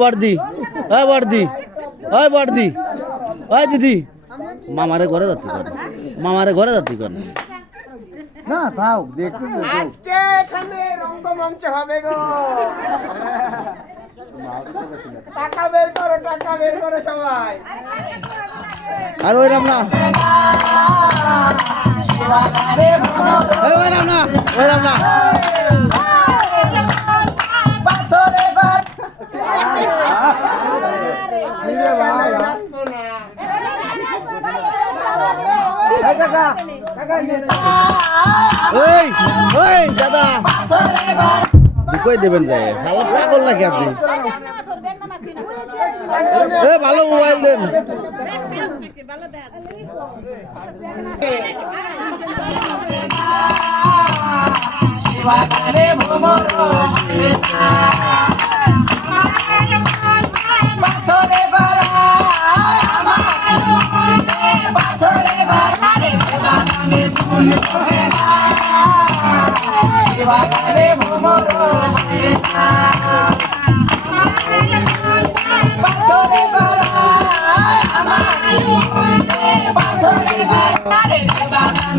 বর্দি বর্দি দিদি মামারে ঘরে যাত্রী কর মামারে ঘরে যাত্রী কর না তাও দেখুন আজকে এখানে রঙ্গমঞ্চ হবে গো টাকা বের করো সবাই আর ওইরাম না ওইরাম না দাদা কই দেবেন রে ভালো পাগল নাকি আপনি ভালো মোবাইল দেন শিবাগানে ভ্রমর পাথরে ভরা পাথরে ভরা শিবাগানে ভ্রমর পাথরে ভরা পাথরে ভরা